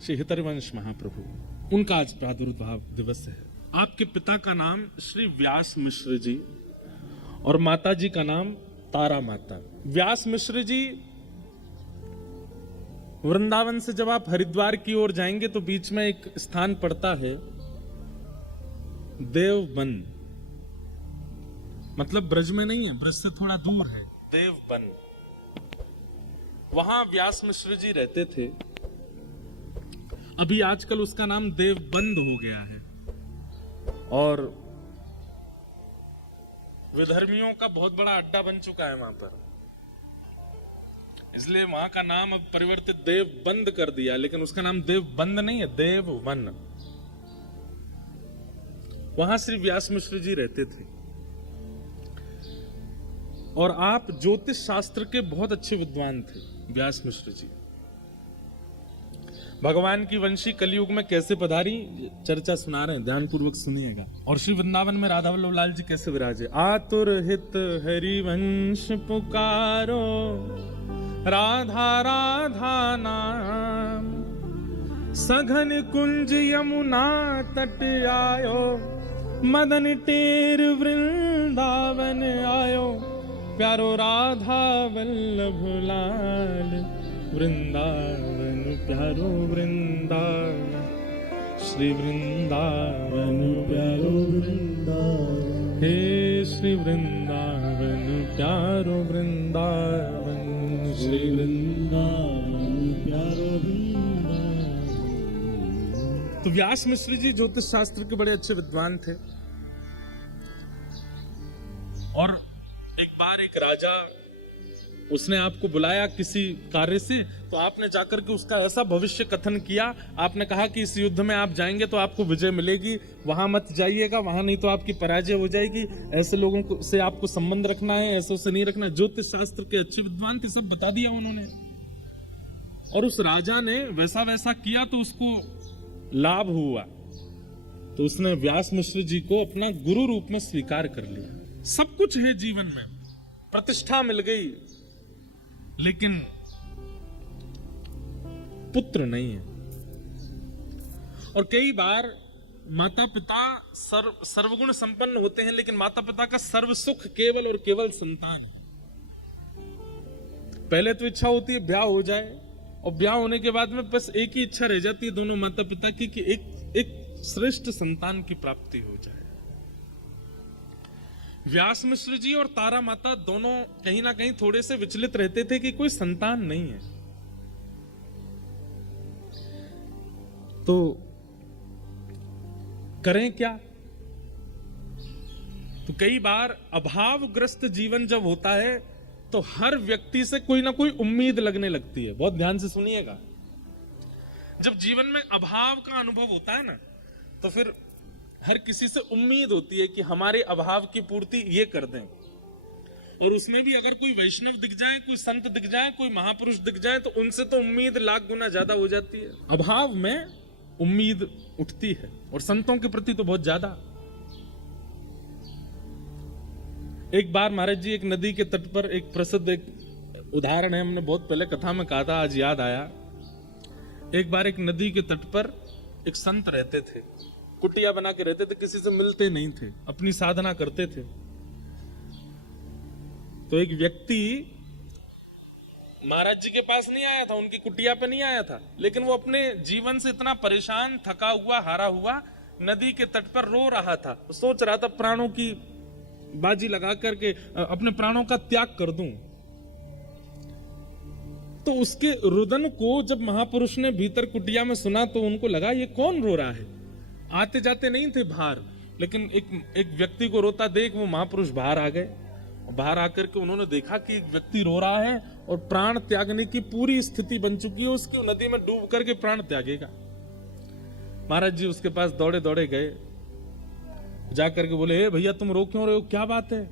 श्री हितरवंश महाप्रभु, उनका आज प्रादुर्भाव दिवस है। आपके पिता का नाम श्री व्यास मिश्र जी और माता जी का नाम तारा माता। व्यास मिश्र जी वृंदावन से जब आप हरिद्वार की ओर जाएंगे तो बीच में एक स्थान पड़ता है देवबन, मतलब ब्रज में नहीं है, ब्रज से थोड़ा दूर है, देवबन। वहां व्यास मिश्र जी रहते थे। अभी आजकल उसका नाम देवबंद हो गया है और विधर्मियों का बहुत बड़ा अड्डा बन चुका है वहां पर, इसलिए वहां का नाम अब परिवर्तित देवबंद कर दिया, लेकिन उसका नाम देवबंद नहीं है, देववन। वहां श्री व्यास मिश्र जी रहते थे और आप ज्योतिष शास्त्र के बहुत अच्छे विद्वान थे व्यास मिश्र जी। भगवान की वंशी कलयुग में कैसे पधारी चर्चा सुना रहे हैं, ध्यान पूर्वक सुनिएगा। और श्री वृंदावन में राधा वल्लभ लाल जी कैसे विराजे। आतुर हित हरिवंश पुकारो, राधा राधा नाम, सघन कुंज यमुना तट आयो, मदन टेर वृंदावन आयो, प्यारो राधा वल्लभ लाल, वृंदावन प्यारो वृंदावन, श्री वृंदावन प्यारो वृंदावन, हे श्री वृंदावन प्यारो वृंदावन, श्री वृंदावन प्यारो वृंदावन। तो व्यास मिश्र जी ज्योतिष शास्त्र के बड़े अच्छे विद्वान थे और एक बार एक राजा, उसने आपको बुलाया किसी कार्य से, तो आपने जाकर के उसका ऐसा भविष्य कथन किया। आपने कहा कि इस युद्ध में आप जाएंगे तो आपको विजय मिलेगी, वहां मत जाइएगा, वहां नहीं तो आपकी पराजय हो जाएगी, ऐसे लोगों को से आपको संबंध रखना है, ऐसे से नहीं रखना। ज्योतिष शास्त्र के अच्छे विद्वान थे, सब बता दिया उन्होंने। और उस राजा ने वैसा वैसा किया तो उसको लाभ हुआ, तो उसने व्यास मिश्र जी को अपना गुरु रूप में स्वीकार कर लिया। सब कुछ है जीवन में, प्रतिष्ठा मिल गई, लेकिन पुत्र नहीं है। और कई बार माता पिता सर्वगुण संपन्न होते हैं, लेकिन माता पिता का सर्व सुख केवल और केवल संतान है। पहले तो इच्छा होती है ब्याह हो जाए, और ब्याह होने के बाद में बस एक ही इच्छा रह जाती है दोनों माता पिता की कि एक श्रेष्ठ संतान की प्राप्ति हो जाए। व्यास मिश्र जी और तारा माता दोनों कहीं ना कहीं थोड़े से विचलित रहते थे कि कोई संतान नहीं है। तो करें क्या? तो कई बार अभावग्रस्त जीवन जब होता है तो हर व्यक्ति से कोई ना कोई उम्मीद लगने लगती है। बहुत ध्यान से सुनिएगा। जब जीवन में अभाव का अनुभव होता है ना, तो फिर हर किसी से उम्मीद होती है कि हमारे अभाव की पूर्ति ये कर दें। और उसमें भी अगर कोई वैष्णव दिख जाए, कोई संत दिख जाए, कोई महापुरुष दिख जाए, तो उनसे तो उम्मीद लाख गुना ज्यादा हो जाती है। अभाव में उम्मीद उठती है, और संतों के प्रति तो बहुत ज्यादा। एक बार महाराज जी एक नदी के तट पर, एक प्रसिद्ध एक उदाहरण है, हमने बहुत पहले कथा में कहा था, आज याद आया। एक बार एक नदी के तट पर एक संत रहते थे, कुटिया बना के रहते थे, किसी से मिलते नहीं थे, अपनी साधना करते थे। तो एक व्यक्ति महाराज जी के पास नहीं आया था, उनकी कुटिया पे नहीं आया था, लेकिन वो अपने जीवन से इतना परेशान, थका हुआ, हारा हुआ नदी के तट पर रो रहा था। सोच रहा था प्राणों की बाजी लगा करके अपने प्राणों का त्याग कर दूं। तो उसके रुदन को जब महापुरुष ने भीतर कुटिया में सुना, तो उनको लगा ये कौन रो रहा है। आते जाते नहीं थे बाहर, लेकिन एक व्यक्ति को रोता देख वो महापुरुष बाहर आ गए। बाहर आकर के उन्होंने देखा कि एक व्यक्ति रो रहा है और प्राण त्यागने की पूरी स्थिति बन चुकी है, उसकी नदी में डूब करके प्राण त्यागेगा। महाराज जी उसके पास दौड़े दौड़े गए, जाकर के बोले, भैया तुम रो क्यों रहे हो, क्या बात है?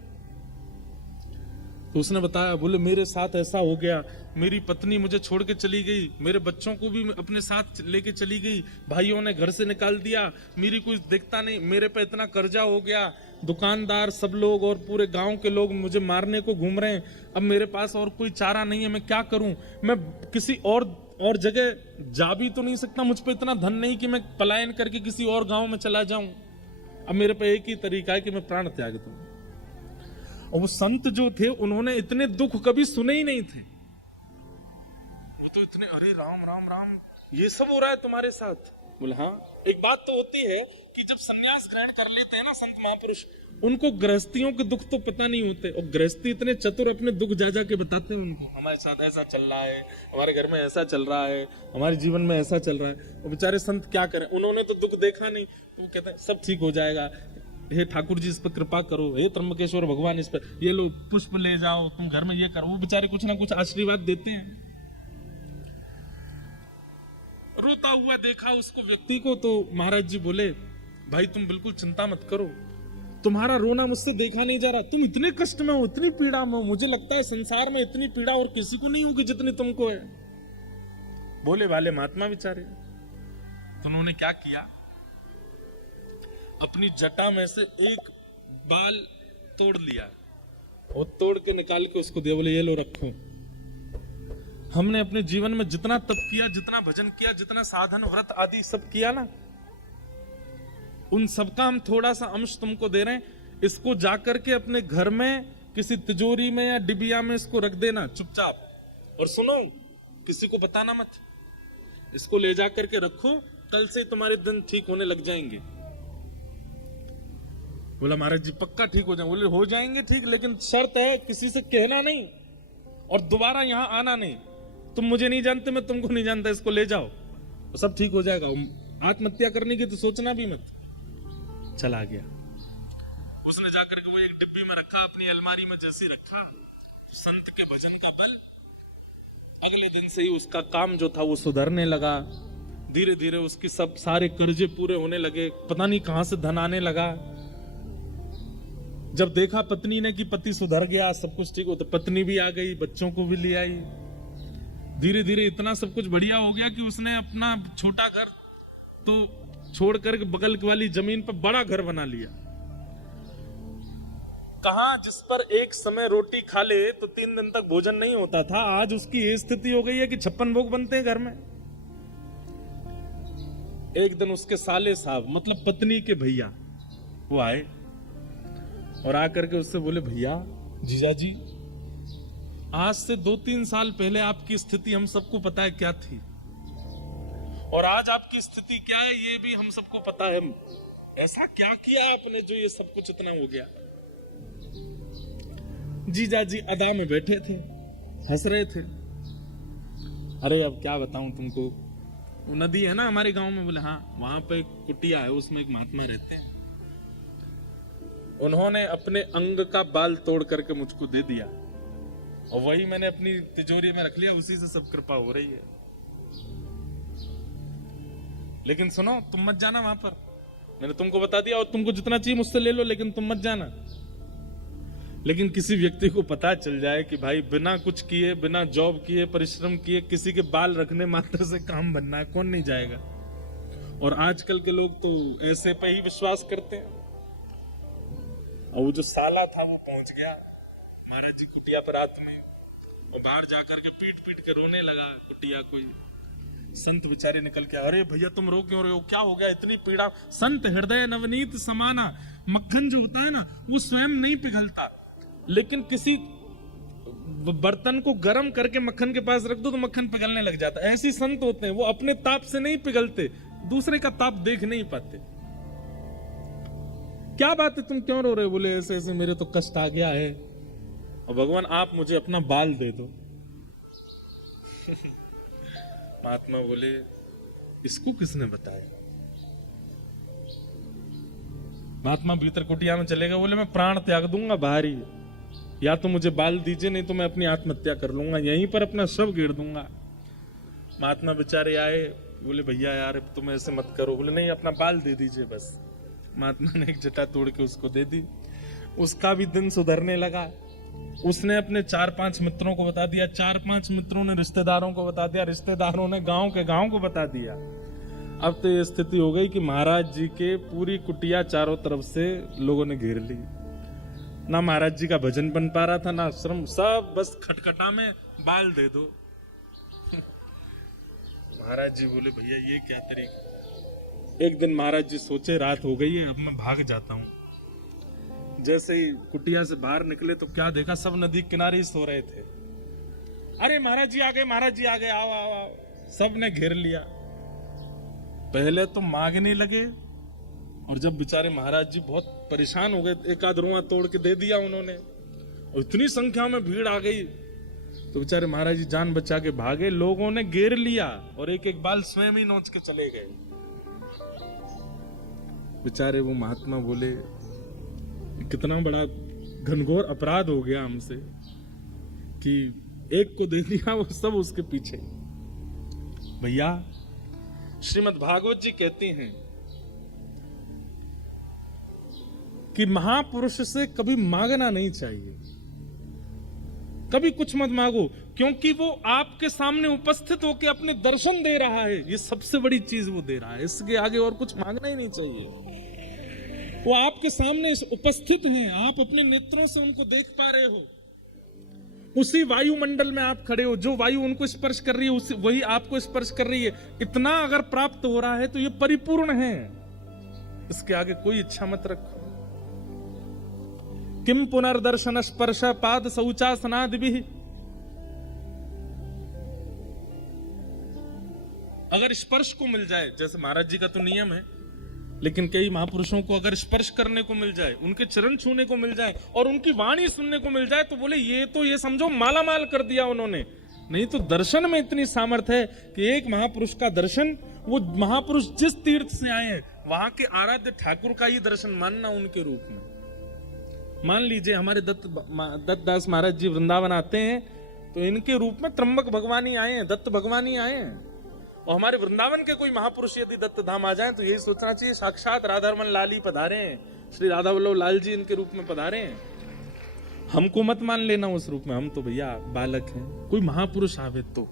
तो उसने बताया, बोले मेरे साथ ऐसा हो गया, मेरी पत्नी मुझे छोड़ के चली गई, मेरे बच्चों को भी अपने साथ लेके चली गई, भाइयों ने घर से निकाल दिया, मेरी कुछ दिखता नहीं, मेरे पे इतना कर्जा हो गया, दुकानदार सब लोग और पूरे गांव के लोग मुझे मारने को घूम रहे हैं, अब मेरे पास और कोई चारा नहीं है, मैं क्या करूं? मैं किसी और और जगह जा भी तो नहीं सकता, मुझ पे इतना धन नहीं कि मैं पलायन करके किसी और गांव में चला जाऊं। अब मेरे पे एक ही तरीका है कि मैं प्राण त्याग दूं। और वो संत जो थे उन्होंने इतने दुख कभी सुने ही नहीं थे। वो तो इतने, अरे राम राम राम, ये सब हो रहा है तुम्हारे साथ। बोले हाँ। एक बात तो होती है कि जब सन्यास ग्रहण कर लेते हैं ना संत महापुरुष, उनको गृहस्थियों के दुख तो पता नहीं होते, और गृहस्थी इतने चतुर अपने दुख जा जा के बताते हैं उनको, हमारे साथ ऐसा चल रहा है, हमारे घर में ऐसा चल रहा है, हमारे जीवन में ऐसा चल रहा है। और बेचारे संत क्या करें, उन्होंने तो दुख देखा नहीं, तो वो कहते हैं सब ठीक हो जाएगा, हे ठाकुर जी इस पर कृपा करो, हे त्र्यंबकेश्वर भगवान इस पर, ये लो पुष्प ले जाओ, तुम घर में ये करो। वो बेचारे कुछ ना कुछ आशीर्वाद देते हैं। रोता हुआ देखा उसको व्यक्ति को, तो महाराज जी बोले भाई तुम बिल्कुल चिंता मत करो, तुम्हारा रोना मुझसे देखा नहीं जा रहा, तुम इतने कष्ट में हो, इतनी पीड़ा में हो, मुझे लगता है संसार में इतनी पीड़ा और किसी को नहीं होगी जितनी तुमको है। बोले वाले महात्मा बेचारे, तो उन्होंने क्या किया, अपनी जटा में से एक बाल तोड़ लिया, वो तोड़ के निकाल के उसको दिया, बोले ये लो रखो। हमने अपने जीवन में जितना तप किया, जितना भजन किया, जितना साधन व्रत आदि सब किया ना, उन सबका हम थोड़ा सा अंश तुमको दे रहे हैं, इसको जाकर के अपने घर में किसी तिजोरी में या डिबिया में इसको रख देना चुपचाप, और सुनो किसी को बताना मत, इसको ले जाकर के रखो, कल से तुम्हारे दिन ठीक होने लग जाएंगे। बोला महाराज जी पक्का ठीक हो जाएंगे? बोले हो जाएंगे ठीक, लेकिन शर्त है किसी से कहना नहीं और दोबारा यहां आना नहीं, तुम मुझे नहीं जानते, मैं तुमको नहीं जानता, इसको ले जाओ तो सब ठीक हो जाएगा। आत्महत्या करने की तो सोचना भी मत। चला गया, उसने जाकर के वो एक डिब्बी में रखा, अपनी अलमारी में जैसे रखा, संत के भजन का बल, अगले दिन से ही उसका काम जो था वो सुधरने लगा। धीरे धीरे उसकी सब सारे कर्जे पूरे होने लगे, पता नहीं कहां से धन आने लगा। जब देखा पत्नी ने कि पति सुधर गया, सब कुछ ठीक हो, तो पत्नी भी आ गई, बच्चों को भी ले आई। धीरे धीरे इतना सब कुछ बढ़िया हो गया कि उसने अपना छोटा घर तो छोड़कर बगल वाली जमीन पर बड़ा घर बना लिया। कहा जिस पर एक समय रोटी खा ले तो 3 दिन तक भोजन नहीं होता था, आज उसकी ये स्थिति हो गई है कि 56 भोग बनते हैं घर में। एक दिन उसके साले साहब, मतलब पत्नी के भैया, वो आए और आकर के उससे बोले भैया, जीजा जी, आज से 2-3 साल पहले आपकी स्थिति हम सबको पता है क्या थी, और आज आपकी स्थिति क्या है ये भी हम सबको पता है। ऐसा क्या किया आपने जो ये सब कुछ इतना हो गया? जीजा जी अदा में बैठे थे, हंस रहे थे। अरे अब क्या बताऊं तुमको, वो नदी है ना हमारे गांव में, बोले हाँ, वहां पे एक कुटिया है, उसमें एक महात्मा रहते हैं, उन्होंने अपने अंग का बाल तोड़ करके मुझको दे दिया, और वही मैंने अपनी तिजोरी में रख लिया, उसी से सब कृपा हो रही है। लेकिन सुनो, तुम मत जाना वहां पर, मैंने तुमको बता दिया, और तुमको जितना चाहिए मुझसे ले लो, लेकिन तुम मत जाना। लेकिन किसी व्यक्ति को पता चल जाए कि भाई बिना कुछ किए, बिना जॉब किए, परिश्रम किए, किसी के बाल रखने मात्र से काम बनना है, कौन नहीं जाएगा? और आजकल के लोग तो ऐसे पे ही विश्वास करते हैं। और वो जो साला था वो पहुंच गया महाराज जी कुटिया पर रात में, और बाहर जाकर के पीट पीट के रोने लगा कुटिया को। संत बेचारे निकल के, अरे भैया तुम रो क्यों रहे हो, क्या हो गया, इतनी पीड़ा? संत हृदय नवनीत समाना, मक्खन जो होता है ना वो स्वयं नहीं पिघलता, लेकिन किसी बर्तन को गर्म करके मक्खन के पास रख दो तो मक्खन पिघलने लग जाता है। ऐसे संत होते हैं, वो अपने ताप से नहीं पिघलते, दूसरे का ताप देख नहीं पाते। क्या बात है, तुम क्यों रो रहे हो? बोले ऐसे ऐसे मेरे तो कष्ट आ गया है, और भगवान आप मुझे अपना बाल दे दो। महात्मा बोले इसको किसने बताया? महात्मा भीतर कुटिया में चले गए, बोले मैं प्राण त्याग दूंगा बाहर ही, या तो मुझे बाल दीजिए, नहीं तो मैं अपनी आत्महत्या कर लूंगा, यहीं पर अपना शव गिर दूंगा। महात्मा बेचारे आए, बोले भैया यार तुम ऐसे मत करो। बोले नहीं, अपना बाल दे दीजिए बस। महात्मा ने एक जटा तोड़ के उसको दे दी, उसका भी दिन सुधरने लगा। उसने अपने 4-5 मित्रों को बता दिया, 4-5 मित्रों ने रिश्तेदारों को बता दिया, रिश्तेदारों ने गांव के गांव को बता दिया। अब तो ये स्थिति हो गई कि महाराज जी के पूरी कुटिया चारों तरफ से लोगों ने घेर ली। ना महाराज जी का भजन बन पा रहा था, ना आश्रम, सब बस खटखटा में बाल दे दो। महाराज जी बोले भैया ये क्या तरीका। एक दिन महाराज जी सोचे रात हो गई है, अब मैं भाग जाता हूं। जैसे ही कुटिया से बाहर निकले तो क्या देखा, सब नदी किनारे ही सो रहे थे। अरे महाराज जी आ गए, महाराज जी आ गए, आओ आओ आओ। सब ने घेर लिया। पहले तो मांगने लगे, और जब बेचारे महाराज जी बहुत परेशान हो गए, एक आध रुआ तोड़ के दे दिया उन्होंने, और इतनी संख्या में भीड़ आ गई तो बेचारे महाराज जी जान बचा के भागे। लोगों ने घेर लिया और एक एक बाल स्वयं ही नोच के चले गए। बेचारे वो महात्मा बोले कितना बड़ा घनघोर अपराध हो गया हमसे कि एक को दे दिया, वो सब उसके पीछे। भैया श्रीमद् भागवत जी कहती हैं कि महापुरुष से कभी मांगना नहीं चाहिए, कभी कुछ मत मांगो, क्योंकि वो आपके सामने उपस्थित होकर अपने दर्शन दे रहा है। ये सबसे बड़ी चीज वो दे रहा है, इसके आगे और कुछ मांगना ही नहीं चाहिए। वो आपके सामने उपस्थित हैं, आप अपने नेत्रों से उनको देख पा रहे हो। उसी वायुमंडल में आप खड़े हो, जो वायु उनको स्पर्श कर रही है उसी वही आपको स्पर्श कर रही है। इतना अगर प्राप्त हो रहा है तो ये परिपूर्ण है, इसके आगे कोई इच्छा मत रखो। किम पुनर्दर्शन स्पर्श पाद शौचासनादि। अगर स्पर्श को मिल जाए, जैसे महाराज जी का तो नियम है, लेकिन कई महापुरुषों को अगर स्पर्श करने को मिल जाए, उनके चरण छूने को मिल जाए और उनकी वाणी सुनने को मिल जाए, तो बोले ये समझो माला माल कर दिया उन्होंने। नहीं तो दर्शन में इतनी सामर्थ्य है कि एक महापुरुष का दर्शन, वो महापुरुष जिस तीर्थ से आए हैं वहां के आराध्य ठाकुर का ही दर्शन मानना उनके रूप में। मान लीजिए हमारे दत्तदास महाराज जी वृंदावन आते हैं तो इनके रूप में त्र्यंबक भगवान ही आए हैं, दत्त भगवान ही आए हैं। और हमारे वृंदावन के कोई महापुरुष यदि दत्त धाम आ जाए तो यही सोचना चाहिए साक्षात राधारमन लाल ही पधारे हैं, श्री राधा वल्लभ लाल जी इनके रूप में पधारे हैं। हमको मत मान लेना उस रूप में, हम तो भैया बालक हैं। कोई महापुरुष आवे तो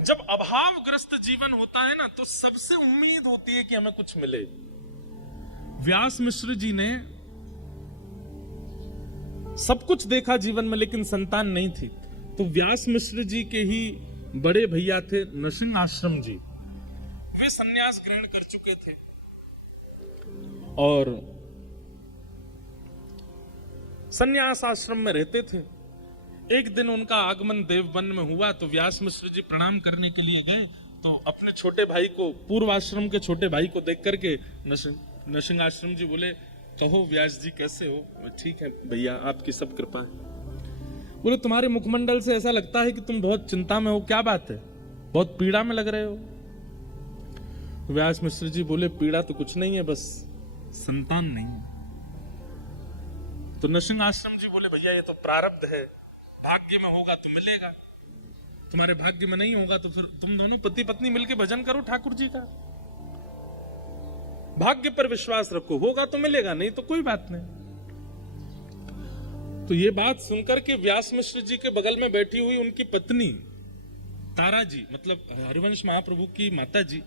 जब अभावग्रस्त जीवन होता है ना, तो सबसे उम्मीद होती है कि हमें कुछ मिले। व्यास मिश्र जी ने सब कुछ देखा जीवन में, लेकिन संतान नहीं थी। तो व्यास मिश्र जी के ही बड़े भैया थे नृसिंह आश्रम जी, वे सन्यास ग्रहण कर चुके थे और सन्यास आश्रम में रहते थे। एक दिन उनका आगमन देववन में हुआ तो व्यास मिश्र जी प्रणाम करने के लिए गए, तो अपने छोटे भाई को, पूर्व आश्रम के छोटे भाई को देख करके नृसिंह आश्रम जी बोले, कहो व्यास जी कैसे हो? ठीक है भैया, आपकी सब कृपा है। बोले तुम्हारे मुखमंडल से ऐसा लगता है कि तुम बहुत चिंता में हो, क्या बात है, बहुत पीड़ा में लग रहे हो? व्यास मिश्र जी बोले पीड़ा तो कुछ नहीं है, बस संतान नहीं है। तो नृसिंह आश्रम जी बोले भैया ये तो प्रारब्ध है, भाग्य में होगा तो मिलेगा, तुम्हारे भाग्य में नहीं होगा तो फिर तुम दोनों पति पत्नी मिलकर भजन करो ठाकुर जी का। भाग्य पर विश्वास रखो, होगा तो मिलेगा, नहीं तो कोई बात नहीं। तो ये बात सुनकर के व्यास मिश्र जी के बगल में बैठी हुई उनकी पत्नी तारा जी, मतलब हरिवंश महाप्रभु की माता जी,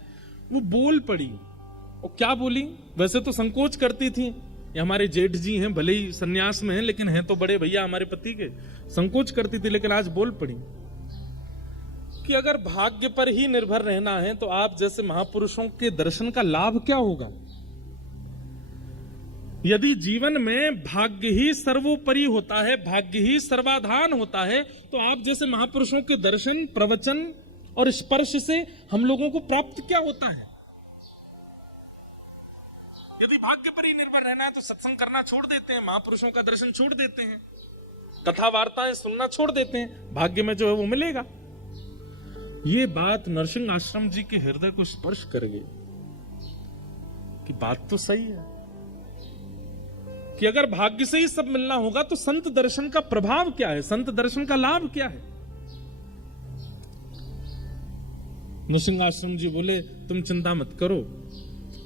वो बोल पड़ी। और क्या बोली? वैसे तो संकोच करती थी, ये हमारे जेठ जी हैं, भले ही सन्यास में हैं, लेकिन हैं तो बड़े भैया हमारे पति के, संकोच करती थी, लेकिन आज बोल पड़ी कि अगर भाग्य पर ही निर्भर रहना है तो आप जैसे महापुरुषों के दर्शन का लाभ क्या होगा? यदि जीवन में भाग्य ही सर्वोपरि होता है, भाग्य ही सर्वाधान होता है, तो आप जैसे महापुरुषों के दर्शन, प्रवचन और स्पर्श से हम लोगों को प्राप्त क्या होता है? यदि भाग्य पर ही निर्भर रहना है तो सत्संग करना छोड़ देते हैं, महापुरुषों का दर्शन छोड़ देते हैं, कथा वार्ताएं सुनना छोड़ देते हैं, भाग्य में जो है वो मिलेगा। ये बात नरसिंह आश्रम जी के हृदय को स्पर्श कर गई कि बात तो सही है कि अगर भाग्य से ही सब मिलना होगा तो संत दर्शन का प्रभाव क्या है, संत दर्शन का लाभ क्या है? नरसिंह आश्रम जी बोले तुम चिंता मत करो,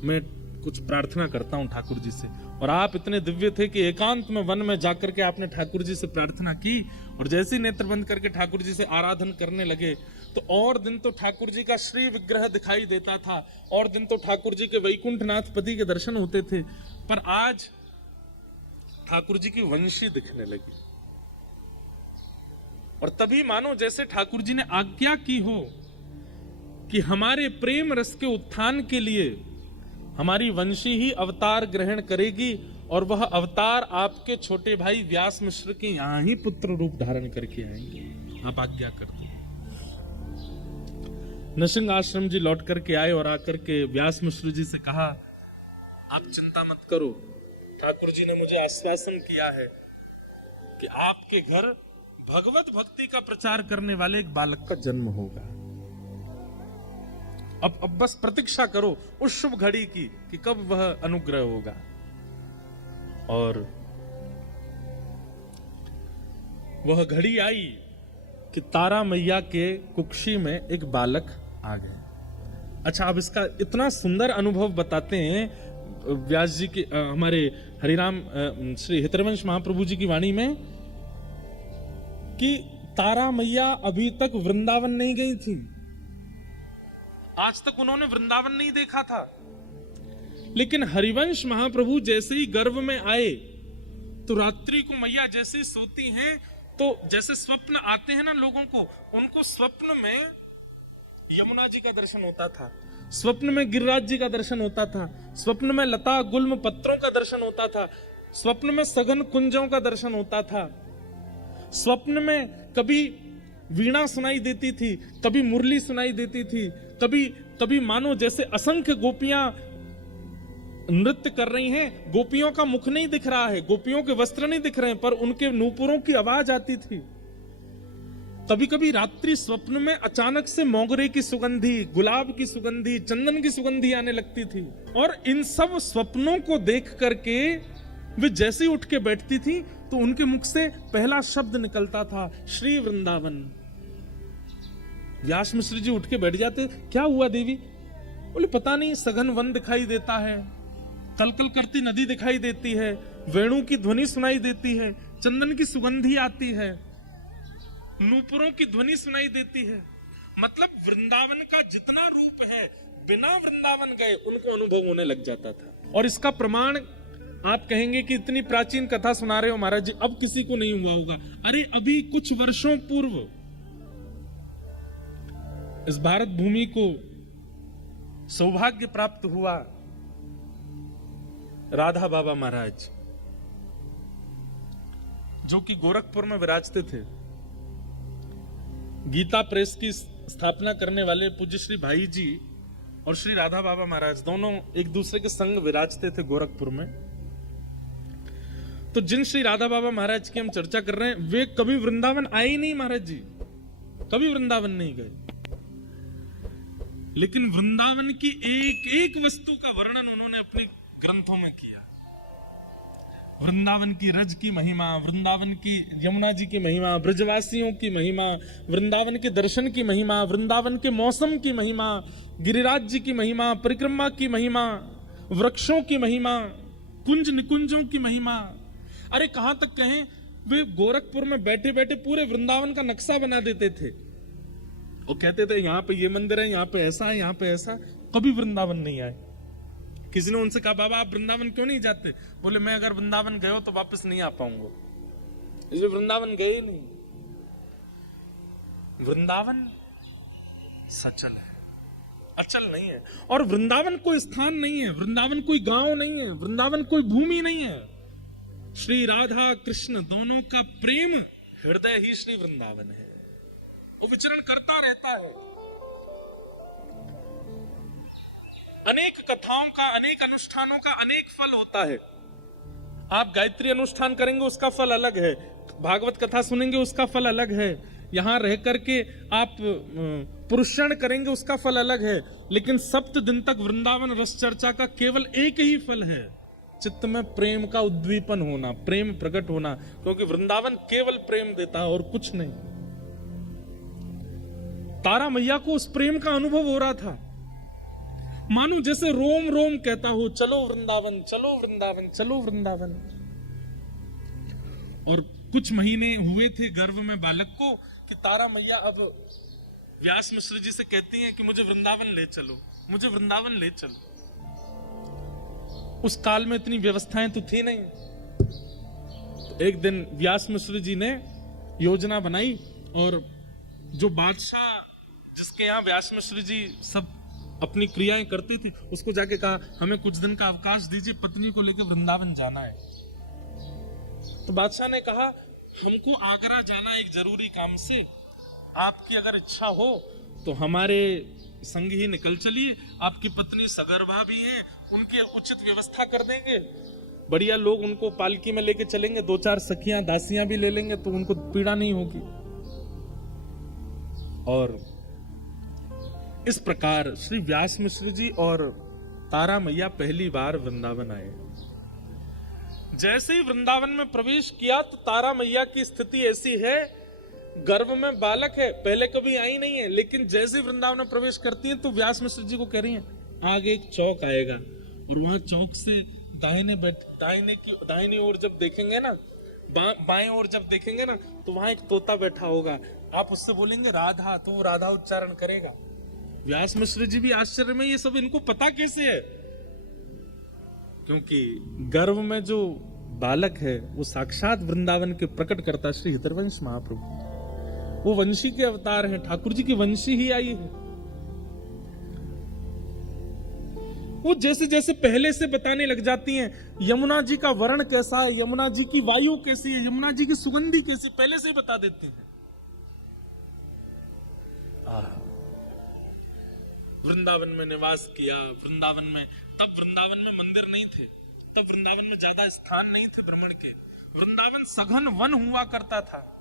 मैं कुछ प्रार्थना करता हूं ठाकुर जी से। और आप इतने दिव्य थे कि एकांत में वन में जाकर के आपने ठाकुर जी से प्रार्थना की, और जैसे ही नेत्र बंद करके ठाकुर जी से आराधन करने लगे तो और दिन तो ठाकुर जी का श्री विग्रह दिखाई देता था, और दिन तो ठाकुर जी के वैकुंठनाथ पति के दर्शन होते थे, पर आज ठाकुर जी की वंशी दिखने लगी। और तभी मानो जैसे ठाकुर जी ने आज्ञा की हो कि हमारे प्रेम रस के उत्थान के लिए हमारी वंशी ही अवतार ग्रहण करेगी, और वह अवतार आपके छोटे भाई व्यास मिश्र के यहां ही पुत्र रूप धारण करके आएंगे। आप आज्ञा कर दो। नृसिंह आश्रम जी लौट करके आए और आकर के व्यास मिश्र जी से कहा, आप चिंता मत करो, ठाकुर जी ने मुझे आश्वासन किया है कि आपके घर भगवत भक्ति का प्रचार करने वाले एक बालक का जन्म होगा। अब बस प्रतीक्षा करो उस शुभ घड़ी की कि कब वह अनुग्रह होगा। और वह घड़ी आई कि तारा मैया के कुक्षी में एक बालक आ गए। अच्छा, अब इसका इतना सुंदर अनुभव बताते हैं व्यास जी के, हमारे हरिराम श्री हितरवंश महाप्रभु जी की वाणी में, कि तारा मैया अभी तक वृंदावन नहीं गई थी। आज तक उन्होंने वृंदावन नहीं देखा था, लेकिन हरिवंश महाप्रभु जैसे ही गर्भ में आए तो रात्रि को मैया जैसे ही सोती हैं तो जैसे स्वप्न आते हैं ना लोगों को, उनको स्वप्न में यमुना जी का दर्शन होता था, स्वप्न में गिरिराज जी का दर्शन होता था, स्वप्न में लता गुल्म पत्रों का दर्शन होता था, स्वप्न में सघन कुंजों का दर्शन होता था, स्वप्न में कभी वीणा सुनाई देती थी, कभी मुरली सुनाई देती थी, कभी मानो जैसे असंख्य गोपियां नृत्य कर रही हैं। गोपियों का मुख नहीं दिख रहा है, गोपियों के वस्त्र नहीं दिख रहे हैं, पर उनके नूपुरों की आवाज आती थी। कभी कभी रात्रि स्वप्न में अचानक से मोगरे की सुगंधी, गुलाब की सुगंधी, चंदन की सुगंधी आने लगती थी। और इन सब स्वप्नों को देख करके वे जैसे ही उठ के बैठती थी तो उनके मुख से पहला शब्द निकलता था, श्री वृंदावन। व्यास मिश्र जी उठ के बैठ जाते, क्या हुआ देवी? बोले पता नहीं, सघन वन दिखाई देता है, कलकल करती नदी दिखाई देती है, वेणु की ध्वनि सुनाई देती है, चंदन की सुगंधी आती है, नूपुरों की ध्वनि सुनाई देती है। मतलब वृंदावन का जितना रूप है बिना वृंदावन गए उनको अनुभव होने लग जाता था। और इसका प्रमाण आप कहेंगे कि इतनी प्राचीन कथा सुना रहे हो महाराज जी, अब किसी को नहीं हुआ होगा। अरे अभी कुछ वर्षों पूर्व इस भारत भूमि को सौभाग्य प्राप्त हुआ राधा बाबा महाराज, जो कि गोरखपुर में विराजते थे। गीता प्रेस की स्थापना करने वाले पूज्य श्री भाई जी और श्री राधा बाबा महाराज दोनों एक दूसरे के संग विराजते थे गोरखपुर में। तो जिन श्री राधा बाबा महाराज की हम चर्चा कर रहे हैं, वे कभी वृंदावन आए ही नहीं महाराज जी, कभी वृंदावन नहीं गए, लेकिन वृंदावन की एक एक वस्तु का वर्णन उन्होंने अपने ग्रंथों में किया। वृंदावन की रज की महिमा, वृंदावन की यमुना जी की महिमा, ब्रजवासियों की महिमा, वृंदावन के दर्शन की महिमा, वृंदावन के मौसम की महिमा, गिरिराज जी की महिमा, परिक्रमा की महिमा, वृक्षों की महिमा, कुंज निकुंजों की महिमा। अरे कहां तक कहें, वे गोरखपुर में बैठे बैठे पूरे वृंदावन का नक्शा बना देते थे। वो कहते थे यहाँ पे ये मंदिर है, यहाँ पे ऐसा है, यहाँ पे ऐसा। कभी वृंदावन नहीं आए। किसी ने उनसे कहा, बाबा आप वृंदावन क्यों नहीं जाते? बोले मैं अगर वृंदावन गए हो तो वापस नहीं आ पाऊंगा, इसलिए वृंदावन गए नहीं। वृंदावन सचल है, अचल नहीं है। और वृंदावन कोई स्थान नहीं है, वृंदावन कोई गांव नहीं है, वृंदावन कोई भूमि नहीं है। श्री राधा कृष्ण दोनों का प्रेम हृदय ही श्री वृंदावन है। वो विचरण करता रहता है। अनेक कथाओं का, अनेक अनुष्ठानों का अनेक फल होता है। आप गायत्री अनुष्ठान करेंगे उसका फल अलग है, भागवत कथा सुनेंगे उसका फल अलग है, यहां रह करके आप पुरुषण करेंगे उसका फल अलग है। लेकिन 7 दिन तक वृंदावन रस चर्चा का केवल एक ही फल है, चित्त में प्रेम का उद्दीपन होना, प्रेम प्रकट होना, क्योंकि वृंदावन केवल प्रेम देता है और कुछ नहीं। तारा मैया को उस प्रेम का अनुभव हो रहा था, मानो जैसे रोम रोम कहता हो, चलो वृंदावन, चलो वृंदावन, चलो वृंदावन। और कुछ महीने हुए थे गर्भ में बालक को कि तारा मैया अब व्यास मिश्र जी से कहती हैं कि मुझे वृंदावन ले चलो, मुझे वृंदावन ले चलो। उस काल में इतनी व्यवस्थाएं तो थी नहीं। तो एक दिन व्यास मिश्र जी ने योजना बनाई और जो बादशाह जिसके यहाँ व्यास मिश्र जी सब अपनी क्रियाएं करते थे, उसको जाके कहा हमें कुछ दिन का अवकाश दीजिए, पत्नी को लेकर वृंदावन जाना है। तो बादशाह ने कहा हमको आगरा जाना एक जरूरी काम से, आपकी अगर इच्छा हो तो हमारे संग ही निकल चलिए, आपकी पत्नी सगर्भा भी है, उनकी उचित व्यवस्था कर देंगे, बढ़िया लोग उनको पालकी में लेके चलेंगे, 2-4 सखियां दासियां भी ले लेंगे तो उनको पीड़ा नहीं होगी। और इस प्रकार श्री व्यास मिश्र जी और तारा मैया पहली बार वृंदावन आए। जैसे ही वृंदावन में प्रवेश किया तो तारा मैया की स्थिति ऐसी है, गर्भ में बालक है, पहले कभी आई नहीं है, लेकिन जैसे ही वृंदावन में प्रवेश करती हैं तो व्यास मिश्र जी को कह रही हैं आगे एक चौक आएगा और वहां चौक से दाहिनी ओर जब देखेंगे ना, बाएं ओर जब देखेंगे ना तो वहां एक तोता बैठा होगा, आप उससे बोलेंगे राधा, तो वो राधा उच्चारण करेगा। व्यास मिश्र जी भी आश्चर्य में, ये सब इनको पता कैसे है? क्योंकि गर्भ में जो बालक है वो साक्षात वृंदावन के प्रकट करता श्री हितरवंश महाप्रभु, वो वंशी के अवतार हैं, ठाकुर जी की वंशी ही आई है। वो जैसे जैसे पहले से बताने लग जाती हैं, यमुना जी का वर्ण कैसा है, यमुना जी की वायु कैसी है, यमुना जी की सुगंधी कैसी, पहले से ही बता देते हैं। वृंदावन में निवास किया, वृंदावन में, तब वृंदावन में मंदिर नहीं थे, तब वृंदावन में ज्यादा स्थान नहीं थे भ्रमण के, वृंदावन सघन वन हुआ करता था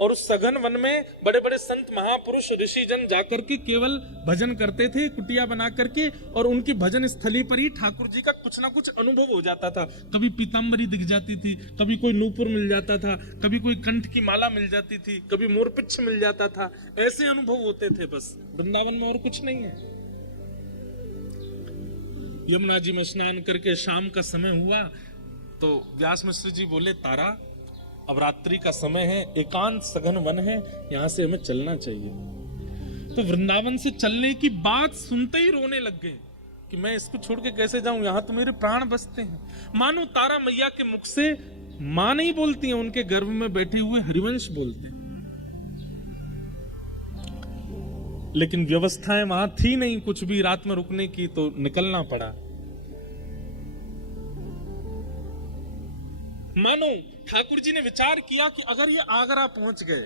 और उस सघन वन में बड़े बड़े संत महापुरुष ऋषिजन जाकर के केवल भजन करते थे, कुटिया बना करके, और उनकी भजन स्थली पर ही ठाकुर जी का कुछ ना कुछ अनुभव हो जाता था। कभी पीतांबरी दिख जाती थी, कभी कोई नूपुर मिल जाता था, कभी कोई कंठ की माला मिल जाती थी, कभी मोरपिच्छ मिल जाता था, ऐसे अनुभव होते थे बस वृंदावन में, और कुछ नहीं है। यमुना जी में स्नान करके शाम का समय हुआ तो व्यास मिश्र जी बोले तारा अब रात्रि का समय है, एकांत सघन वन है, यहां से हमें चलना चाहिए। तो वृंदावन से चलने की बात सुनते ही रोने लग गए कि मैं इसको छोड़ के कैसे जाऊं, यहां तो मेरे प्राण बसते हैं। मानो तारा मैया के मुख से मां नहीं बोलती हैं, उनके गर्भ में बैठे हुए हरिवंश बोलते हैं। लेकिन व्यवस्थाएं वहां थी नहीं कुछ भी रात में रुकने की, तो निकलना पड़ा। मानो ठाकुर जी ने विचार किया कि अगर ये आगरा पहुंच गए,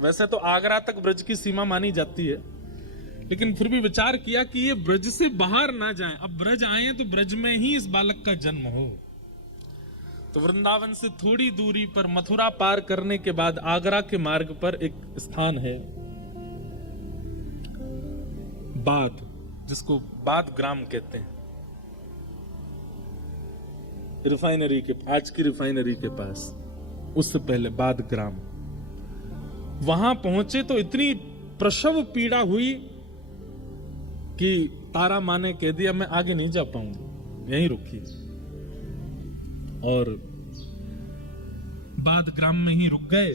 वैसे तो आगरा तक ब्रज की सीमा मानी जाती है, लेकिन फिर भी विचार किया कि ये ब्रज से बाहर ना जाएं, अब ब्रज आए तो ब्रज में ही इस बालक का जन्म हो। तो वृंदावन से थोड़ी दूरी पर मथुरा पार करने के बाद आगरा के मार्ग पर एक स्थान है बाद, जिसको बाद ग्राम कहते हैं, रिफाइनरी के, आज की रिफाइनरी के पास, उससे पहले बाद ग्राम। वहां पहुंचे तो इतनी प्रसव पीड़ा हुई कि तारा माँ ने कह दिया मैं आगे नहीं जा पाऊंगी, यहीं रुकी, और बाद ग्राम में ही रुक गए।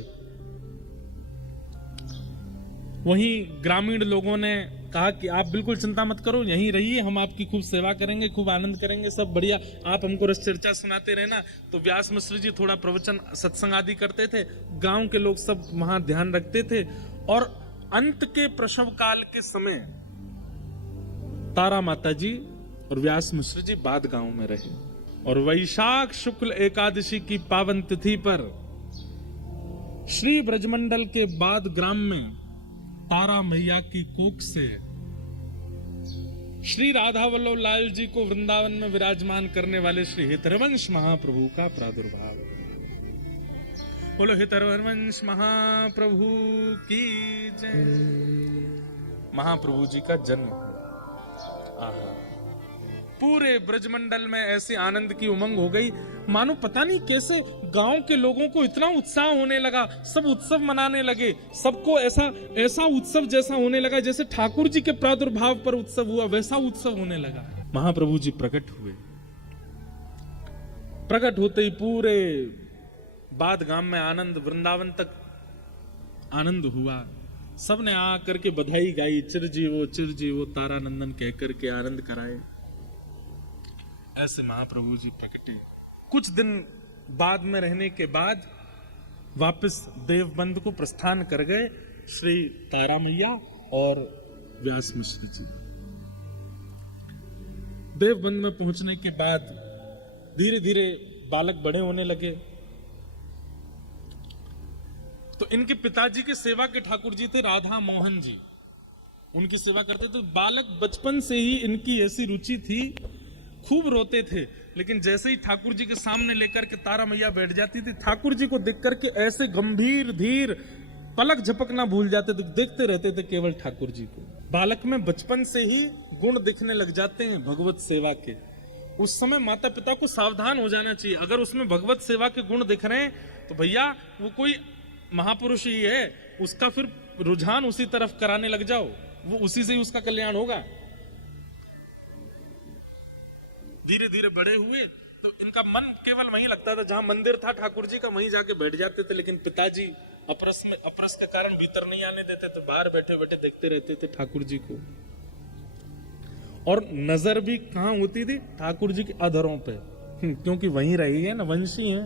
वहीं ग्रामीण लोगों ने कहा कि आप बिल्कुल चिंता मत करो, यहीं रहिए, हम आपकी खूब सेवा करेंगे, खूब आनंद करेंगे, सब बढ़िया, आप हमको रस चर्चा सुनाते रहना। तो व्यास मिश्र जी थोड़ा प्रवचन सत्संग आदि करते थे, गांव के लोग सब वहां ध्यान रखते थे। और अंत के प्रसव काल के समय तारा माता जी और व्यास मिश्र जी बाद गांव में रहे, और वैशाख शुक्ल एकादशी की पावन तिथि पर श्री ब्रजमंडल के बाद ग्राम में तारा मैया की कोख से श्री राधा वल्लभ लाल जी को वृंदावन में विराजमान करने वाले श्री हितरवंश महाप्रभु का प्रादुर्भाव। बोलो हितरवंश महाप्रभु की जय। महाप्रभु जी का जन्म आहा, पूरे ब्रजमंडल में ऐसे आनंद की उमंग हो गई, मानो पता नहीं कैसे गांव के लोगों को इतना उत्साह होने लगा, सब उत्सव मनाने लगे, सबको ऐसा उत्सव जैसा होने लगा जैसे ठाकुर जी के प्रादुर्भाव पर उत्सव हुआ, वैसा उत्सव होने लगा। महाप्रभु जी प्रकट हुए, प्रकट होते ही पूरे बाद गांव में आनंद, वृंदावन तक आनंद हुआ। सबने आ करके बधाई गाई, चिरजीवो तारा नंदन कह करके आनंद कराए। ऐसे महाप्रभु जी प्रकटे। कुछ दिन बाद में रहने के बाद वापस देवबंद को प्रस्थान कर गए श्री तारा मैया और व्यास मिश्र जी। देवबंद में पहुंचने के बाद धीरे धीरे बालक बड़े होने लगे। तो इनके पिताजी के सेवा के ठाकुर जी थे राधा मोहन जी, उनकी सेवा करते थे। बालक बचपन से ही इनकी ऐसी रुचि थी, खूब रोते थे, लेकिन जैसे ही ठाकुर जी के सामने लेकर के तारा मैया बैठ जाती थी, ठाकुर जी को देख करके ऐसे गंभीर धीर पलक झपकना भूल जाते थे, देखते रहते थे केवल ठाकुर जी को। बालक में बचपन से ही गुण दिखने लग जाते हैं भगवत सेवा के। उस समय माता पिता को सावधान हो जाना चाहिए। अगर उसमें भगवत सेवा के गुण दिख रहे हैं तो भैया वो कोई महापुरुष ही है, उसका फिर रुझान उसी तरफ कराने लग जाओ, वो उसी से ही उसका कल्याण होगा। धीरे धीरे बड़े हुए तो इनका मन केवल वहीं लगता था, जहां मंदिर था ठाकुर जी का, वहीं जाके बैठ जाते थे। लेकिन पिताजी अपरस के कारण भीतर नहीं आने देते थे, बाहर बैठे बैठे देखते रहते थे ठाकुर जी को। और नजर भी कहां होती थी? ठाकुर जी के अधरों पे, क्योंकि वहीं रही है ना, वंशी है,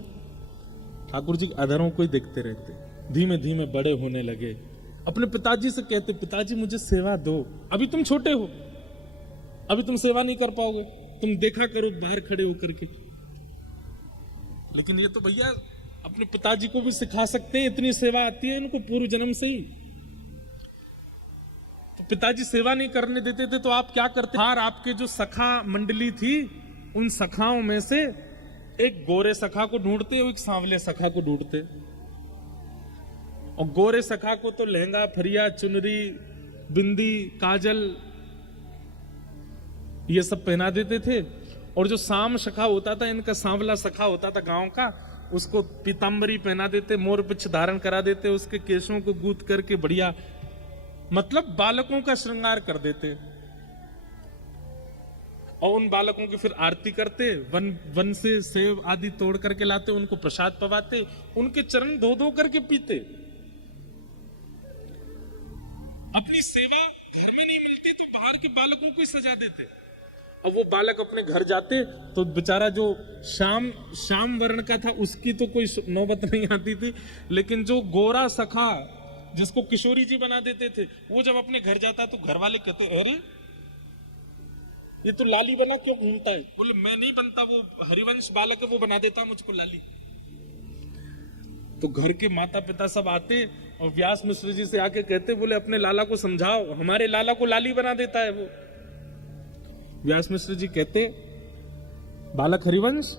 ठाकुर जी के अधरों को ही देखते रहते। धीमे धीमे बड़े होने लगे। अपने पिताजी से कहते, पिताजी मुझे सेवा दो, अभी तुम छोटे हो, अभी तुम सेवा नहीं कर पाओगे, तुम देखा करो बाहर खड़े होकर के। लेकिन ये तो भैया अपने पिताजी को भी सिखा सकते हैं, इतनी सेवा आती है इनको पूर्व जन्म से ही। तो पिताजी सेवा नहीं करने देते थे तो आप क्या करते? बाहर आपके जो सखा मंडली थी, उन सखाओं में से एक गोरे सखा को ढूंढते और एक सांवले सखा को ढूंढते। और गोरे सखा को तो लहंगा, फरिया, चुनरी, बिंदी, काजल ये सब पहना देते थे। और जो साम सखा होता था, इनका सांवला सखा होता था गांव का, उसको पीतांबरी पहना देते, मोर पिछ धारण करा देते, उसके केशों को गूंथ करके बढ़िया, मतलब बालकों का श्रृंगार कर देते। और उन बालकों की फिर आरती करते, वन से सेब आदि तोड़ करके लाते, उनको प्रसाद पवाते, उनके चरण धो धो करके पीते। अपनी सेवा घर में नहीं मिलती तो बाहर के बालकों को ही सजा देते। अब वो बालक अपने घर जाते तो बेचारा जो श्याम वर्ण का था उसकी तो कोई नौबत नहीं आती थी, लेकिन जो गोरा सखा जिसको किशोरी जी बना देते थे, वो जब अपने घर जाता तो घर वाले कहते, अरे ये तो लाली बना क्यों घूमता है? बोले मैं नहीं बनता, वो हरिवंश बालक है, वो बना देता मुझको लाली। तो घर के माता पिता सब आते और व्यास मिश्र जी से आके कहते, बोले अपने लाला को समझाओ, हमारे लाला को लाली बना देता है वो। व्यास मिश्र जी कहते, बालक हरिवंश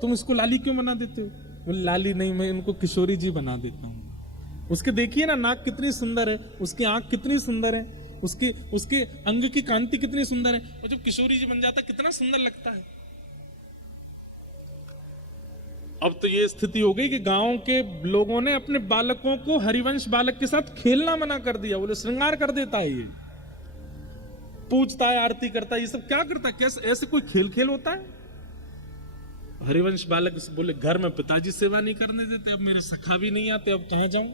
तुम इसको लाली क्यों बना देते हो? बोले लाली नहीं, मैं इनको किशोरी जी बना देता हूँ। उसके देखिए ना नाक कितनी सुंदर है, उसकी आंख कितनी सुंदर है, उसके अंग की कांति कितनी सुंदर है, और जब किशोरी जी बन जाता कितना सुंदर लगता है। अब तो ये स्थिति हो गई कि गांव के लोगों ने अपने बालकों को हरिवंश बालक के साथ खेलना मना कर दिया। बोले श्रृंगार कर देता है, ये पूजता है, आरती करता है, ये सब क्या करता है? कैसे ऐसे कोई खेल होता है? हरिवंश बालक बोले घर में पिताजी सेवा नहीं करने देते, अब मेरे सखा भी नहीं आते, अब कहां जाऊं?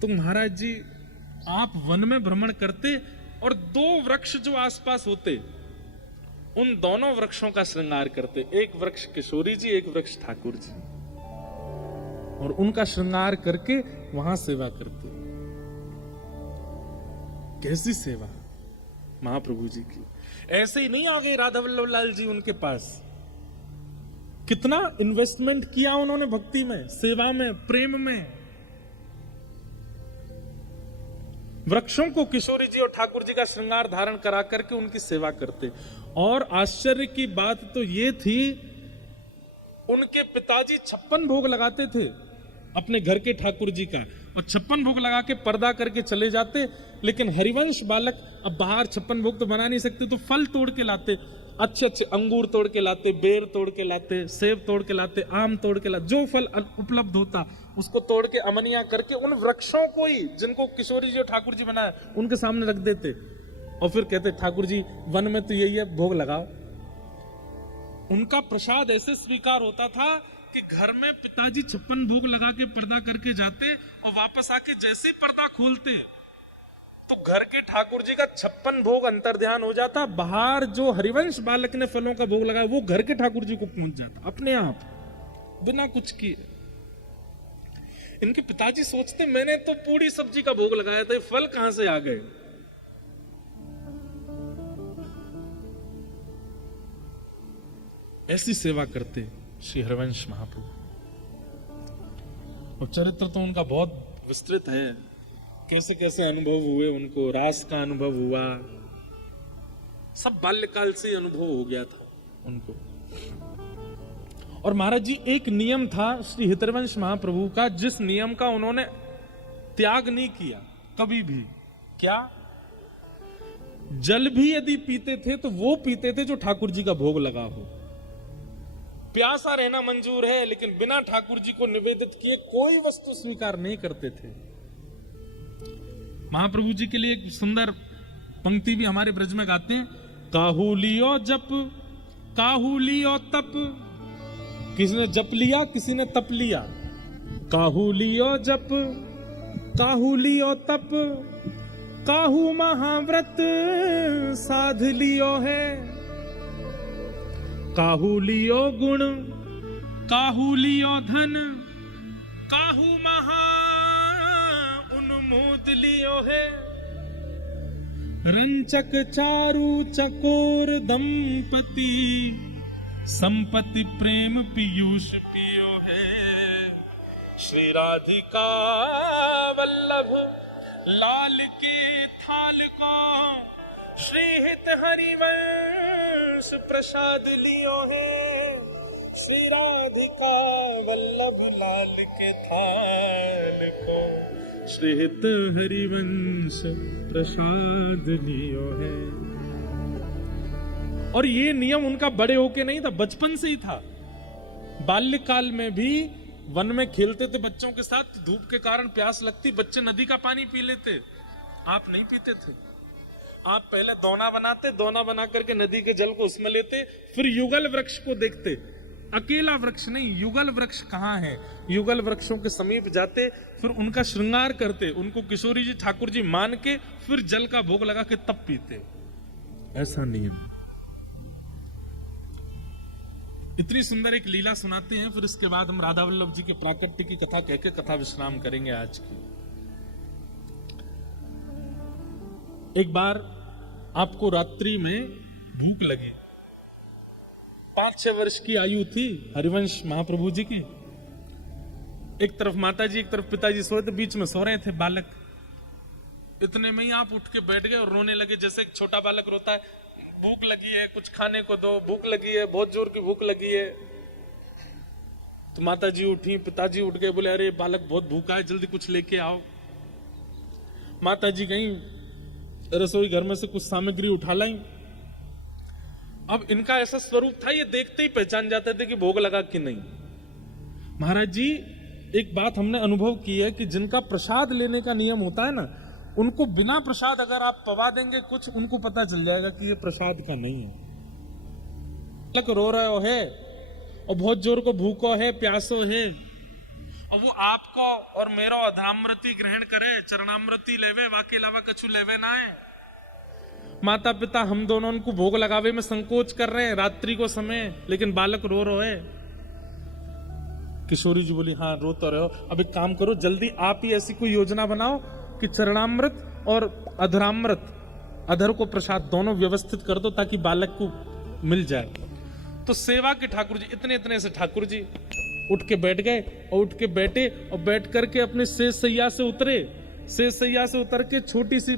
तो महाराज जी आप वन में भ्रमण करते और 2 वृक्ष जो आसपास होते, उन दोनों वृक्षों का श्रृंगार करते। एक वृक्ष किशोरी जी, एक वृक्ष ठाकुर जी, और उनका श्रृंगार करके वहां सेवा करते। कैसी सेवा महाप्रभु जी की! ऐसे ही नहीं आ गए राधा वल्लभ लाल जी उनके पास। कितना इन्वेस्टमेंट किया उन्होंने भक्ति में, सेवा में, प्रेम में। वृक्षों को किशोरी जी और ठाकुर जी का श्रृंगार धारण करा करके उनकी सेवा करते। और आश्चर्य की बात तो ये थी, उनके पिताजी 56 भोग लगाते थे अपने घर के ठाकुर जी का, और 56 भोग लगा के पर्दा करके चले जाते। लेकिन हरिवंश बालक अब बाहर 56 भोग तो बना नहीं सकते, तो फल तोड़ के लाते, अच्छे अच्छे अंगूर तोड़ के लाते, बेर तोड़ के लाते, सेब तोड़ के लाते, आम तोड़ के लाते, जो फल उपलब्ध होता उसको तोड़ के अमनिया करके उन वृक्षों को ही जिनको किशोरी जी और ठाकुर जी बनाए उनके सामने रख देते। और फिर कहते, ठाकुर जी वन में तो यही है, भोग लगाओ। उनका प्रसाद ऐसे स्वीकार होता था कि घर में पिताजी 56 भोग लगा के पर्दा करके जाते और वापस आके जैसे ही पर्दा खोलते तो घर के ठाकुर जी का 56 भोग अंतर ध्यान हो जाता। बाहर जो हरिवंश बालक ने फलों का भोग लगाया वो घर के ठाकुर जी को पहुंच जाता अपने आप, बिना कुछ किए। इनके पिताजी सोचते मैंने तो पूरी सब्जी का भोग लगाया था, ये फल कहां से आ गए। ऐसी सेवा करते श्री हरिवंश महाप्रभु। और चरित्र तो उनका बहुत विस्तृत है, कैसे कैसे अनुभव हुए उनको, रास का अनुभव हुआ, सब बाल्यकाल से अनुभव हो गया था उनको। और महाराज जी एक नियम था श्री हितरवंश महाप्रभु का, जिस नियम का उन्होंने त्याग नहीं किया कभी भी। क्या? जल भी यदि पीते थे तो वो पीते थे जो ठाकुर जी का भोग लगा हो। प्यासा रहना मंजूर है, लेकिन बिना ठाकुर जी को निवेदित किए कोई वस्तु स्वीकार नहीं करते थे। महाप्रभु जी के लिए एक सुंदर पंक्ति भी हमारे ब्रज में गाते हैं, काहू लियो जप काहू लियो तप। किसी ने जप लिया, किसी ने तप लिया। काहू लियो जप काहू लियो तप, काहू महाव्रत साध लियो है। काहू लियो गुण काहू लियो धन, काहू महा उन्मूद लियो है। रंचक चारु चकोर दंपति, संपत्ति प्रेम पीयूष पियो है। श्री राधिका वल्लभ लाल के थाल को, श्री हित हरिवंश प्रसाद लियो है। श्री राधिका वल्लभ लाल के थाल को, श्री हित हरिवंश प्रसाद लियो है। और ये नियम उनका बड़े होके नहीं था, बचपन से ही था। बाल्यकाल में भी वन में खेलते थे बच्चों के साथ, धूप के कारण प्यास लगती, बच्चे नदी का पानी पी लेते, आप नहीं पीते थे। आप पहले दोना बनाते, दोना बना करके नदी के जल को उसमें लेते, फिर युगल वृक्ष को देखते। अकेला वृक्ष नहीं, युगल वृक्ष कहाँ है, युगल वृक्षों के समीप जाते, फिर उनका श्रृंगार करते, उनको किशोरी जी ठाकुर जी मान के फिर जल का भोग लगा के तब पीते। ऐसा नियम। इतनी सुंदर एक लीला सुनाते हैं, फिर इसके बाद हम राधा वल्लभ जी के प्राकट्य की कथा कह के कथा विश्राम करेंगे आज की। एक बार आपको रात्रि में भूख लगी, 5-6 वर्ष की आयु थी हरिवंश महाप्रभु जी की। एक तरफ माता जी, एक तरफ पिताजी सोए थे, बीच में सो रहे थे बालक। इतने में ही आप उठ के बैठ गए और रोने लगे, जैसे एक छोटा बालक रोता है, भूख लगी है, कुछ खाने को दो, भूख लगी है, बहुत जोर की भूख लगी है। तो माता जी उठी, पिताजी उठ गए, बोले अरे बालक बहुत भूखा है, जल्दी कुछ लेके आओ। माता जी गई रसोई घर में से कुछ सामग्री उठा लाई। अब इनका ऐसा स्वरूप था, ये देखते ही पहचान जाते थे कि भोग लगा कि नहीं। महाराज जी एक बात हमने अनुभव की है कि जिनका प्रसाद लेने का नियम होता है ना, उनको बिना प्रसाद अगर आप पवा देंगे कुछ, उनको पता चल जाएगा कि ये प्रसाद का नहीं है। बालक रो रहे है और बहुत जोर को भूखो है, प्यासो है, और वो आपको और मेरो अधरामृति ग्रहण करे, चरणामृति लेवे, वाके अलावा कछु लेवे ना है। माता पिता हम दोनों उनको भोग लगावे में संकोच कर रहे हैं, रात्रि को समय, लेकिन बालक रो रहे है। किशोरी जी बोली हाँ रो तो रहे हो, अब एक काम करो, जल्दी आप ही ऐसी कोई योजना बनाओ कि चरणामृत और अधरामृत, अधर को प्रसाद दोनों व्यवस्थित कर दो ताकि बालक को मिल जाए। तो सेवा के ठाकुर जी, इतने इतने से ठाकुर जी उठ के बैठ गए, और उठ के बैठे और बैठ करके अपने शेष सैया से उतरे। शेष सैया से उतर के छोटी सी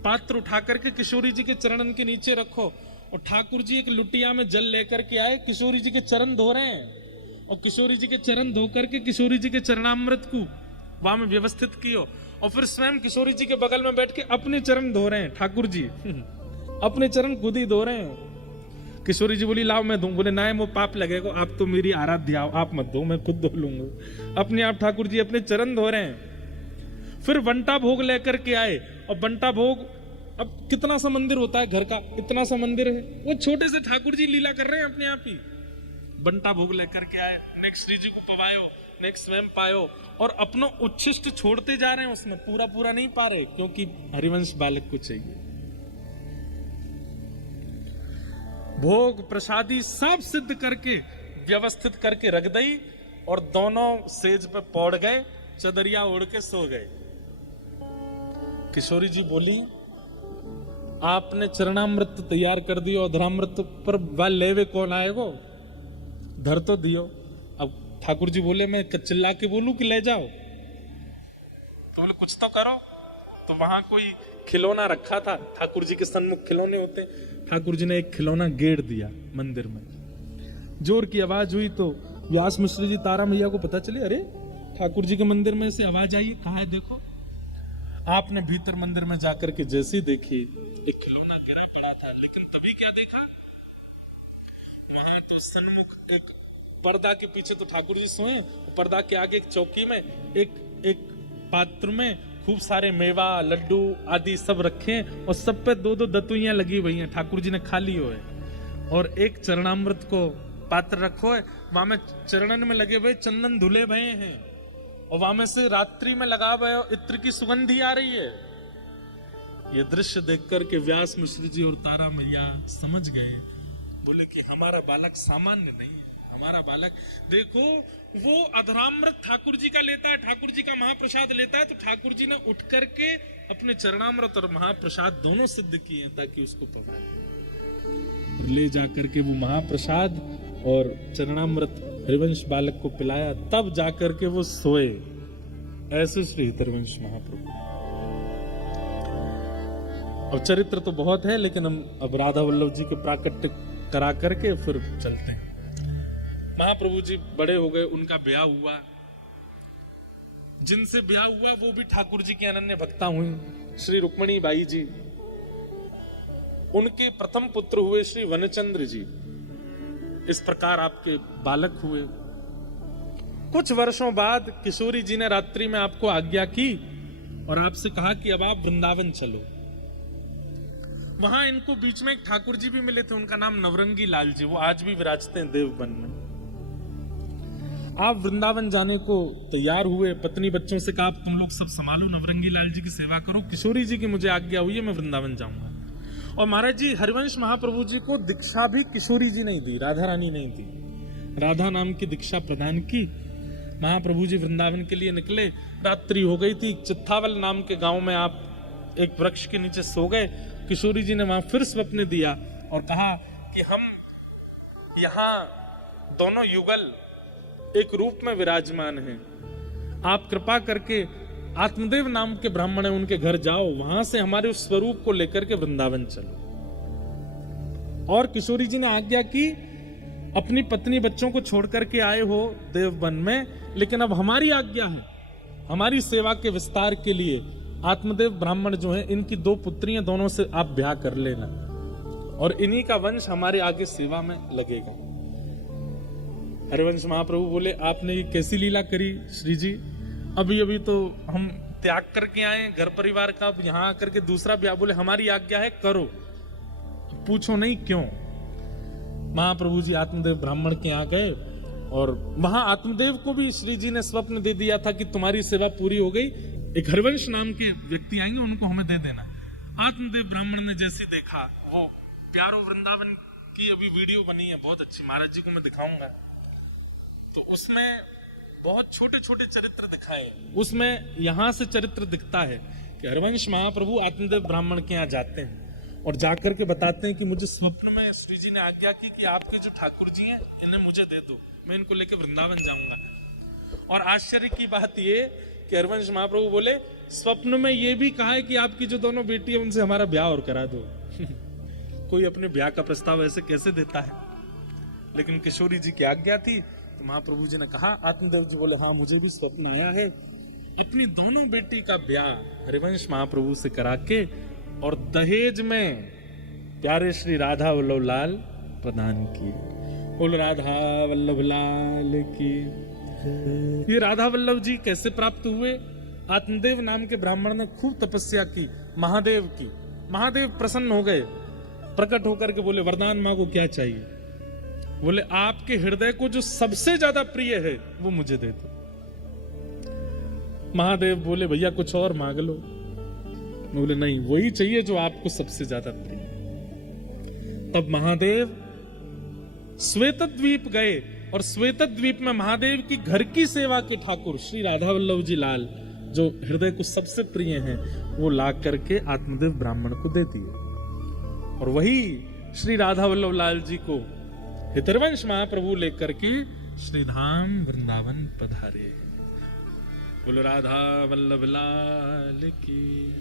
पात्र उठा करके किशोरी जी के चरणन के नीचे रखो, और ठाकुर जी एक लुटिया में जल लेकर के आए, किशोरी जी के चरण धो रहे हैं, और किशोरी जी के चरण धो करके किशोरी जी के चरणामृत को वहां में व्यवस्थित कियो, और फिर स्वयं किशोरी जी के बगल में बैठ के अपने चरण धो रहे हैं ठाकुर जी। अपने चरण खुद ही धो रहे हैं। किशोरी जी बोली लाओ मैं दूं, बोले ना वो पाप लगेगा, आप तो मेरी आराध्या हो, आप मत दो, मैं खुद धो लूंगा। अपने आप ठाकुर जी अपने चरण धो रहे हैं। फिर बंटा भोग लेकर के आए, और बंटा भोग, अब कितना सा मंदिर होता है घर का, इतना सा मंदिर है, वो छोटे से ठाकुर जी लीला कर रहे हैं अपने आप ही। बंटा भोग लेकर के आए, नेक्स्ट श्री जी को पवायो, नेक्स्ट स्वयं पायो, और अपना उच्छिष्ट छोड़ते जा रहे हैं, उसमें पूरा पूरा नहीं पा रहे, क्योंकि हरिवंश बालक को चाहिए। भोग प्रसादी सब सिद्ध करके व्यवस्थित करके रख दई, और दोनों सेज पे पौड़ गए, चदरिया ओढ़ के सो गए। किशोरी जी बोली, आपने चरणामृत तैयार कर दियो, अधरामृत पर वह लेवे कौन आएगो, धर तो दियो। अब ठाकुर जी बोले, मैं चिल्ला के बोलूं कि ले जाओ? तो बोले कुछ तो करो। तो वहां कोई खिलौना रखा था, ठाकुर जी के सन्मुख खिलौने होते, ठाकुर जी ने एक खिलौना गेड़ दिया मंदिर में। जोर की आवाज हुई तो व्यास मिश्र जी तारा मैया को पता चली, अरे ठाकुर जी के मंदिर में से आवाज आई, कहा है देखो। आपने भीतर मंदिर में जाकर के जैसी देखी, एक खिलौना गिरा पड़ा था, लेकिन तभी क्या देखा, वहां तो सन्मुख एक पर्दा के पीछे तो ठाकुर जी सोए, पर्दा के आगे एक चौकी में एक पात्र में खूब सारे मेवा लड्डू आदि सब रखे, और सब पे 2-2 दतुइयां लगी हुई हैं, ठाकुर जी ने खा ली हुए। और एक चरणामृत को पात्र रखो है, वहां में चरणन में लगे हुए चंदन धुले भये हैं, और वहां में से रात्रि में लगा हुए इत्र की सुगंधी आ रही है। ये दृश्य देख करके व्यास मिश्र जी और तारा मैया समझ गए, बोले कि हमारा बालक सामान्य नहीं है, हमारा बालक देखो वो अधरामृत ठाकुर जी का लेता है, ठाकुर जी का महाप्रसाद लेता है, तो ठाकुर जी ने उठ करके अपने चरणामृत और महाप्रसाद दोनों सिद्ध किए ताकि उसको पकड़ा ले जाकर के वो महाप्रसाद और चरणामृत हरिवंश बालक को पिलाया, तब जाकर के वो सोए। ऐसे श्री हरिवंश महाप्रभु। अब चरित्र तो बहुत है, लेकिन हम अब राधा वल्लभ जी के प्राकट्य करा करके फिर चलते हैं। महाप्रभु जी बड़े हो गए, उनका ब्याह हुआ, जिनसे ब्याह हुआ वो भी ठाकुर जी की अनन्य भक्ता हुई, श्री रुक्मणी बाई जी। उनके प्रथम पुत्र हुए श्री वनचंद्र जी। इस प्रकार आपके बालक हुए। कुछ वर्षों बाद किशोरी जी ने रात्रि में आपको आज्ञा की और आपसे कहा कि अब आप वृंदावन चलो। वहां इनको बीच में एक ठाकुर जी भी मिले थे, उनका नाम नवरंगी लाल जी, वो आज भी विराजते हैं देवबन में। आप वृंदावन जाने को तैयार हुए, पत्नी बच्चों से कहा तुम लोग सब संभालो, नवरंगी लाल जी की सेवा करो, किशोरी जी की मुझे आज्ञा हुई है, मैं वृंदावन जाऊंगा। और महाराज जी हरिवंश महाप्रभु जी को दीक्षा भी किशोरी जी नहीं दी, राधा रानी नहीं दी, राधा नाम की दीक्षा प्रदान की। महाप्रभु जी वृंदावन के लिए निकले, रात्रि हो गई थी, चित्थावल नाम के गांव में आप एक वृक्ष के नीचे सो गए। किशोरी जी ने वहां फिर स्वप्न दिया और कहा कि हम यहाँ दोनों युगल एक रूप में विराजमान हैं, आप कृपा करके आत्मदेव नाम के ब्राह्मण है उनके घर जाओ, वहां से हमारे उस स्वरूप को लेकर के वृंदावन चलो। और किशोरी जी ने आज्ञा की, अपनी पत्नी बच्चों को छोड़ करके आए हो देवबन में, लेकिन अब हमारी आज्ञा है, हमारी सेवा के विस्तार के लिए आत्मदेव ब्राह्मण जो है, इनकी 2 पुत्रियां, दोनों से आप ब्याह कर लेना और इन्हीं का वंश हमारे आगे सेवा में लगेगा। हरिवंश महाप्रभु बोले, आपने ये कैसी लीला करी श्री जी, अभी अभी तो हम त्याग करके आए घर परिवार का, अब यहाँ आकर के दूसरा ब्याह। बोले हमारी आज्ञा है, करो, पूछो नहीं क्यों। महाप्रभु जी आत्मदेव ब्राह्मण के यहाँ गए और वहां आत्मदेव को भी श्री जी ने स्वप्न दे दिया था कि तुम्हारी सेवा पूरी हो गई, एक हरिवंश नाम के व्यक्ति आएंगे, उनको हमें दे देना। आत्मदेव ब्राह्मण ने जैसे देखा, वो प्यारो वृंदावन की अभी वीडियो बनी है बहुत अच्छी, महाराज जी को मैं दिखाऊंगा, तो उसमें बहुत छोटे छोटे चरित्र दिखाए। उसमें यहां से चरित्र दिखता है कि हरिवंश महाप्रभु आत्मदेव ब्राह्मण के यहाँ जाते हैं और जाकर के बताते हैं कि मुझे स्वप्न में श्री जी ने आज्ञा की कि आपके जो ठाकुर जी हैं इन्हें मुझे दे दो, मैं इनको लेकर वृंदावन जाऊंगा। और आश्चर्य की बात ये कि हरिवंश महाप्रभु बोले, स्वप्न में ये भी कहा है कि आपकी जो दोनों बेटी है उनसे हमारा ब्याह और करा दो। कोई अपने ब्याह का प्रस्ताव ऐसे कैसे देता है, लेकिन किशोरी जी की आज्ञा थी। तो महाप्रभु जी ने कहा, आत्मदेव जी बोले हाँ मुझे भी स्वप्न आया है, अपनी दोनों बेटी का ब्याह हरिवंश महाप्रभु से करा के और दहेज में प्यारे श्री राधा वल्लभ लाल प्रदान किए। बोल राधा वल्लभ लाल की। ये राधा वल्लभ जी कैसे प्राप्त हुए? आत्मदेव नाम के ब्राह्मण ने खूब तपस्या की महादेव की, महादेव प्रसन्न हो गए, प्रकट होकर के बोले, वरदान मांगो, क्या चाहिए? बोले आपके हृदय को जो सबसे ज्यादा प्रिय है वो मुझे दे दो। महादेव बोले, भैया कुछ और मांग लो। बोले नहीं, वही चाहिए जो आपको सबसे ज्यादा प्रिय। तब महादेव श्वेतद्वीप गए और श्वेत द्वीप में महादेव की घर की सेवा के ठाकुर श्री राधा वल्लभ जी लाल, जो हृदय को सबसे प्रिय हैं, वो ला करके आत्मदेव ब्राह्मण को दे दिए। और वही श्री राधा वल्लभ लाल जी को हितरवंश महाप्रभु लेकर के श्रीधाम वृंदावन पधारे। बोलो राधा वल्लभ लाल की।